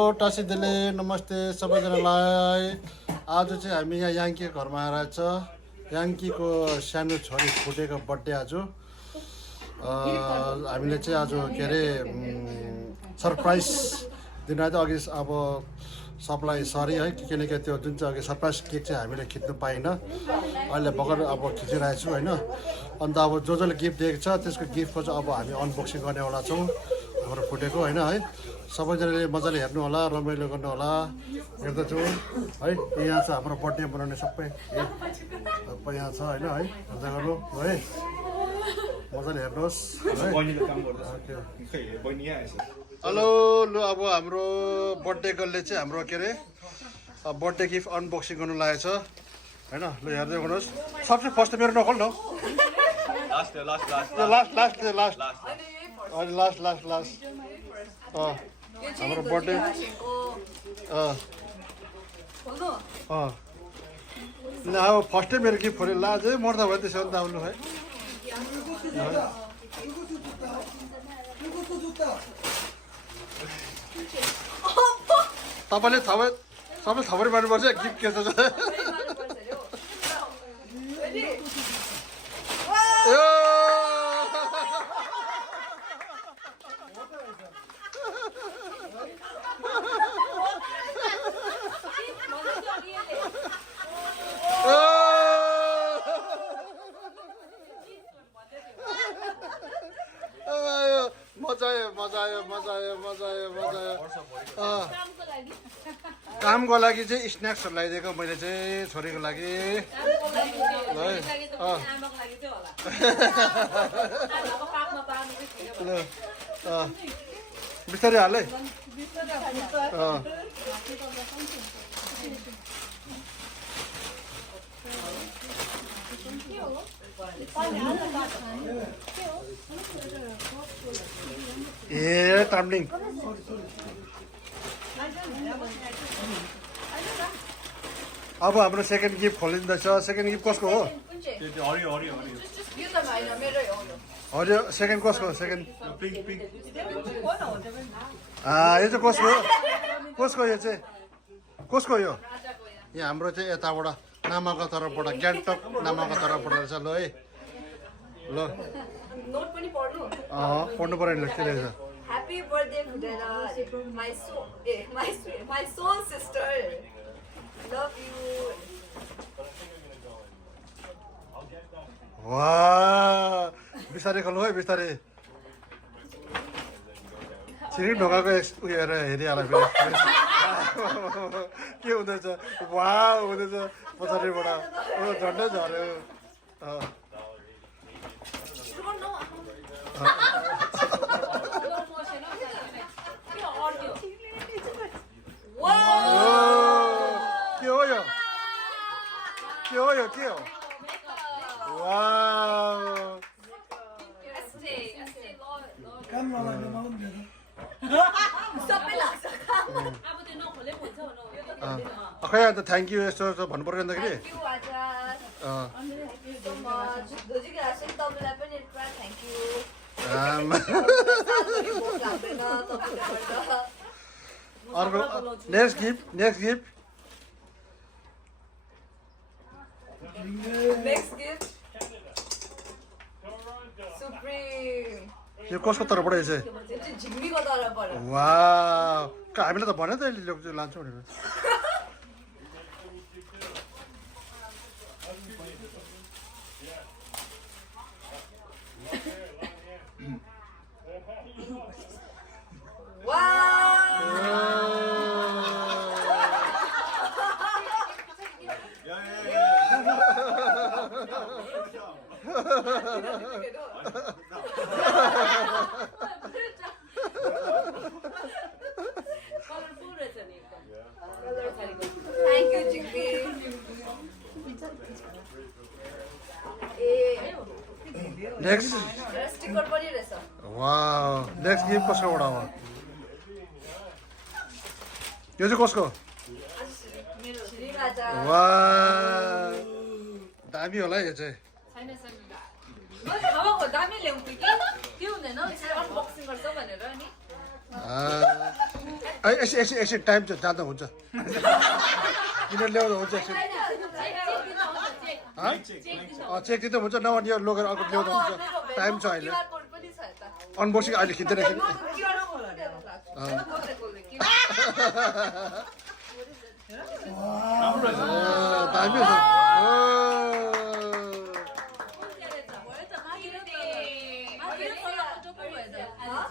टासीदेले नमस्ते सबैजनालाई। आज चाहिँ हामी यहाँ याङ्कीको घरमा आएर छ। याङ्कीको सानो छोरी फुटेको बर्थडे आज। हामीले चाहिँ आज के अरे सरप्राइज दिन अघि अब सबलाई सरी है, किनकि त्यो जुन चाहिँ अघि सरप्राइज केक चाहिँ हामीले खिच्नु पाइनँ। अहिले भर्खर अब खिचिरहेको छु होइन। अन्त अब जसले गिफ्ट दिएको छ त्यसको गिफ्टको चाहिँ अब हामी अनबक्सिङ गर्नेवाला छौँ हाम्रो फुटेको होइन है। सबैजनाले मजाले हेर्नु होला, रमाइलो गर्नु होला। हेर्दछु है, यहाँ छ हाम्रो बर्थडे मनाउने सबै यहाँ छ होइन है। हेर्दै गर्नु है, मजाले हेर्नुहोस्। हेलो लु, अब हाम्रो बर्थडे गर्लले चाहिँ हाम्रो के अरे बर्थडे गिफ्ट अनबक्सिङ गर्नु लागेको छ होइन। लु हेर्दै गर्नुहोस्। सबसे फर्स्ट मेरो नखोल न, लास्ट हाम्रो बर्थडे ल अब फर्स्टै मेरो गिफ्ट खोल्यो। ला अझै मर्दा भयो त्यसो भने त आउनु है। तपाईँले सबै थपरी मार्नुपर्छ गिफ्ट के छ। मजा आयो। कामको लागि चाहिँ स्न्याक्सहरू ल्याइदिएको मैले चाहिँ छोरीको लागि। बिस्तारै हाल है। ए टाम्लिङ अब हाम्रो सेकेन्ड गिफ्ट खोलिँदैछ। सेकेन्ड गिफ्ट कसको हो? हरियो सेकेन्ड कसको? सेकेन्ड यो चाहिँ कसको हो? कसको यो चाहिँ कसको यो? यहाँ हाम्रो चाहिँ यताबाट नामाको तर्फबाट, गान्तोक नामाको तर्फबाट रहेछ। ल है, ल पढ्नु पऱ्यो नि। के रहेछ? Happy birthday, Phudela, my soul sister. Love you. वाह, बिस्तारै खोल्नु है, बिस्तारै। छिरी ढोकाको उयो हेरिहाल फेरि के हुँदैछ। वाह हुँदैछ पछाडिबाट झन्डै झऱ्यो। के हो यो? के हो यो? के हो? खै अन्त थ्याङ्क यू यस्तो यस्तो भन्नु पर्यो अन्तखेरि। अर्को नेक्स्ट गिफ्ट यो कसको तर्फबाट यो चाहिँ? वाह, हामीले त भन्यो त यसले लान्छौँ भनेर। Thank you, Jigby. Next sticker पनि रहेछ। वाह, नेक्स्ट गिफ्ट कसकोबाट हो? यो चाहिँ कसको? वाह, दामी होला यो चाहिँ। दामी ल्याउँछु कि के हुँदैन अनबक्सिङ गर्छ भनेर नि। एकछिन टाइम चाहिँ जाँदा हुन्छ किन ल्याउँदा हुन्छ एकछिन चेक दिँदा हुन्छ नभए यो लगेर अर्को ल्याउँदा हुन्छ टाइम छ अहिले QR कोड पनि छ यता अनबक्सिङ अहिले खिच्दैन एकछिन दामी छ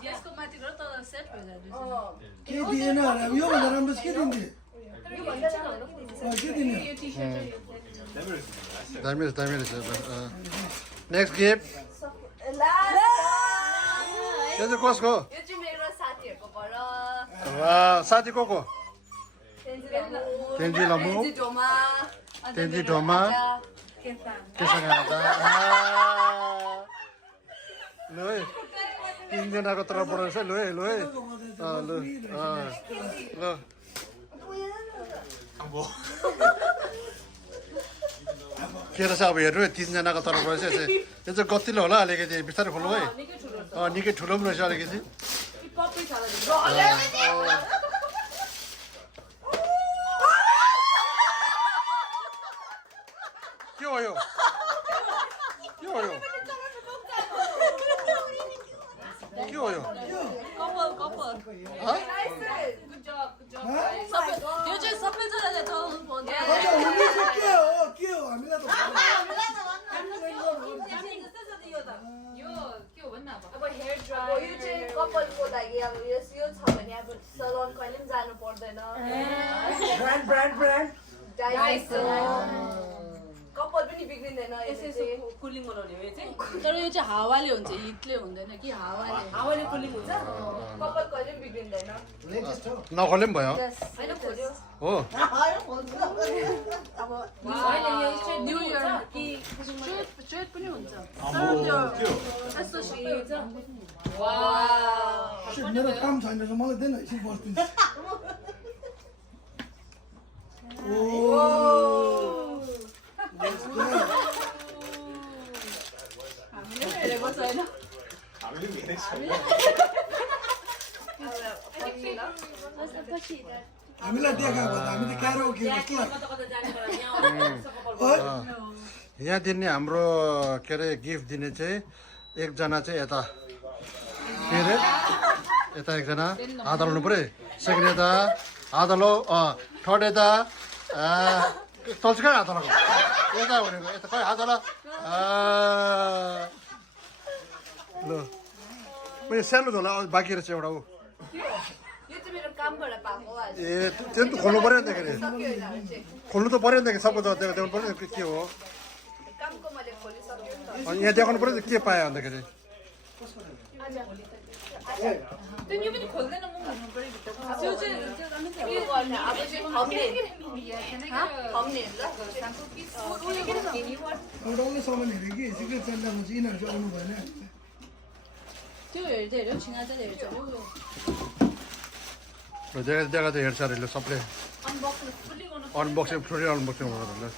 यसको माथिबाट त सेट भइजान्छ के दिएन यो भन्दा राम्रो के दिन्थे यो भन्दा राम्रो के दिने दामी रहेछ नेक्स्ट गिफ्ट यो चाहिँ कसको यो चाहिँ मेरो साथीहरुको बाट साथी को तेन्जी लम्बु तेन्जी ढोमा केसँग लु है तिनजनाको तर्फबाट रहेछ लु है ल के रहेछ अब हेर्नु है तिनजनाको तर्फबाट रहेछ यो चाहिँ गतिलो होला अलिकति बिस्तारै खोल्नु है निकै ठुलो पनि रहेछ अलिकति के हो यो के हो यो के हो यो कपाल हाँ? गुड जब यो चाहिँ सबैजनाले चलाउनु पर्छ के हो हामीलाई अब हेयर ड्रायर यो चाहिँ कपालको लागि अब यो छ भने अब सलोन कहिले पनि जानु पर्दैन ब्रान्ड डाइसो कपाल पनि बिग्रिँदैन यसो कुलिङ बनाउने हो यो चाहिँ तर यो चाहिँ हावाले हुन्छ हिटले हुँदैन कि हावाले कुलिङ हुन्छ कपाल कहिले पनि बिग्रिँदैन नखोले पनि भयो हैन खोल्यो हो अब होइन यो स्ट्रेट न्यू इयर कि स्ट्रेट पनि हुन्छ तर त्यो यस्तो सबै हुन्छ वाउ मेरो काम छैन र मलाई देन एकछिन बस्दिन्छ हामीले हेरेको छैन हामीलाई देखाएको त हामी त क्यारो के यहाँ दिने हाम्रो के अरे गिफ्ट दिने चाहिँ एकजना चाहिँ यता के अरे यता एकजना हात हल्नु पऱ्यो सेकेन्ड यता हात हलो थर्ड यता तल्छ कहाँ हात हलाएको यता भनेको यता खै हात हला ल मैले सानो झोला बाँकी रहेछ एउटा ऊ यो चाहिँ मेरो कामबाट पाएको आज ए त्यो त खोल्नु पऱ्यो नि त के अरे सक्यो होइन भने चाहिँ खोल्नु त पऱ्यो नि त सबको देखाउनु पऱ्यो नि के हो कामको मैले खोलिसक्यो नि त अनि यहाँ देखाउनु पऱ्यो नि के पायो भन्दाखेरि तिमी पनि खोल्दैन म भन्नु पर्यो त्यो चाहिँ के गर्ने अब चाहिँ थम्बनेल ल एउटा आउने सामान हेरेँ कि सिक्रेट सेन्टरमा चाहिँ यिनीहरू चाहिँ आउनु भएन त्यो हेर्दै हेऱ्यो छिना चाहिँ हेर्छ देखा त हेर्छ अरे सबले अनबक्सिङ फुल्ली गर्नु अनबक्सिङ फ्री अनबक्सिङ गर्नु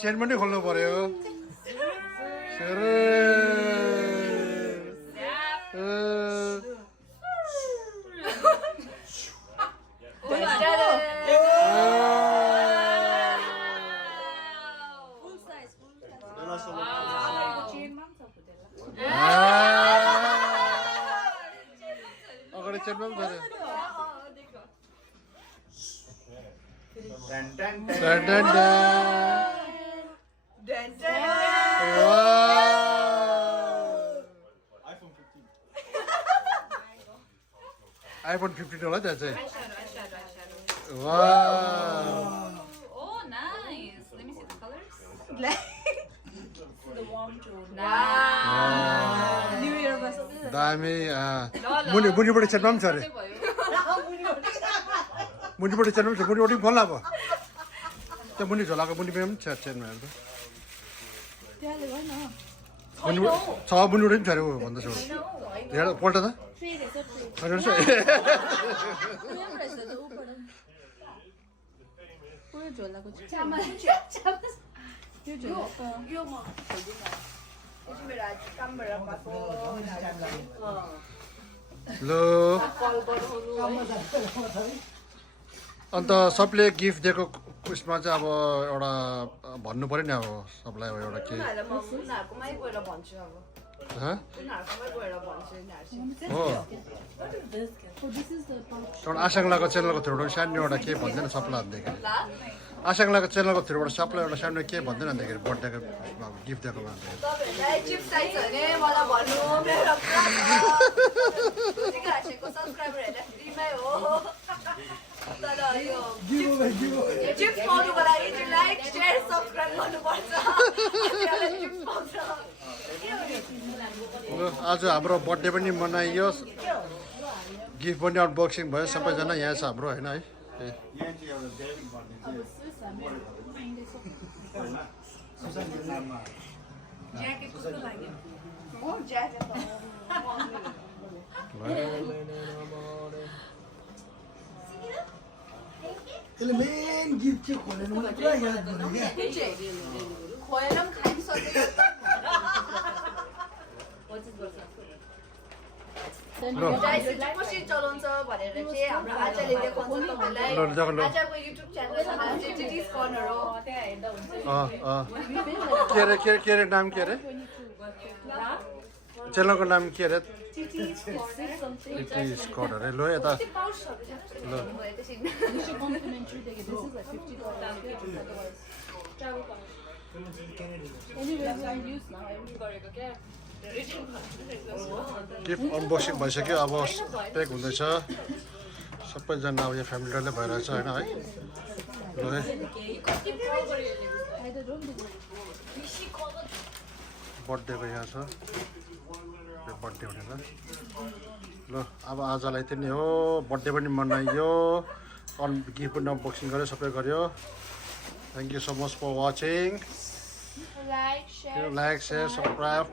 चेन पनि खोल्नु पर्यो अगाडि चेनमा पनि iPhone 15 होला त्यहाँ चाहिँ Oh, nice. Let me see the colors. The warm tone. New Year दामी मुनिबाट चेनमा पनि छ अरे मुनिपट्टि च्यानल छ मुनिपट्टि खोल्ला अब त्यो मुनि झोलाको मुनिपट्टि पनि छ च्यानलहरू त त्यहाँले होइन मुनि छ मुनिपट्टि पनि छ अरे ऊ भन्दैछ हेर पल्ट त फ्री रहेछ फ्री होइन रहेछ? उयो पनि रहेछ त ऊपर उयो झोलाको त्यो झोला यो म खोल्दिनँ यसो मेरो आज कामबाट पाएको ल कल गराउनु अन्त सबले गिफ्ट दिएको उयसमा चाहिँ अब एउटा भन्नु पऱ्यो नि अब सबलाई अब एउटा के उनीहरूलाई म उनीहरूकोमै गएर भन्छु अब हँ? उनीहरूकोमै गएर भन्छु उनीहरूसँग हो Oh, this is the pouch. एउटा आसाङलाको च्यानलको थ्रुबाट सानो एउटा के भन्दैन सबलाई भन्दाखेरि आसाङलाको च्यानलको थ्रुबाट सबलाई एउटा सानो के भन्दैन भन्दाखेरि बर्थडेको गिफ्ट दिएको भन्दाखेरि तपाईँहरूलाई चिप्स चाहिन्छ भने मलाई भन्नु मेरो पुरा हाँसेको सब्सक्राइबरहरूलाई फ्रीमै हो तर यो यो चिप्स पाउनुको लागि चाहिँ लाइक सेयर सब्सक्राइब गर्नुपर्छ चिप्स पाउँछ आज हाम्रो बर्थडे पनि मनाइयो गिफ्ट पनि अनबक्सिङ भयो सबैजना यहाँ छ हाम्रो होइन है ज्याकेट कस्तो लाग्यो हो ज्याकेट यसले मेन गिफ्ट चाहिँ खोलेर मलाई पुरा याद भयो क्या खोएर पनि खानु सकेको कसरी चलाउँछ भनेर चाहिँ हाम्रो आचार्यले देखाउँछ तपाईँलाई आचार्यको युट्युब च्यानल छ टिटिस कर्नर हो त्यहाँ हेर्दा हुन्छ के अरे नाम के अरे च्यानलको नाम के अरे टिटिस कर्नर अरे ल यता ल Complimentary they get. This is like $50. Anyway, we use now. Gift unboxing भइसक्यो अब प्याक हुँदैछ सबैजना अब यहाँ फ्यामिली डल्लै भइरहेछ होइन है ल है बर्थडेको यहाँ छ यो बर्थडे भनेर ल अब आजलाई चाहिँ नि हो बर्थडे पनि मनाइयो गिफ्ट पनि अनबक्सिङ गर्यो सबै गर्यो thank you so much for watching like share like, share, subscribe.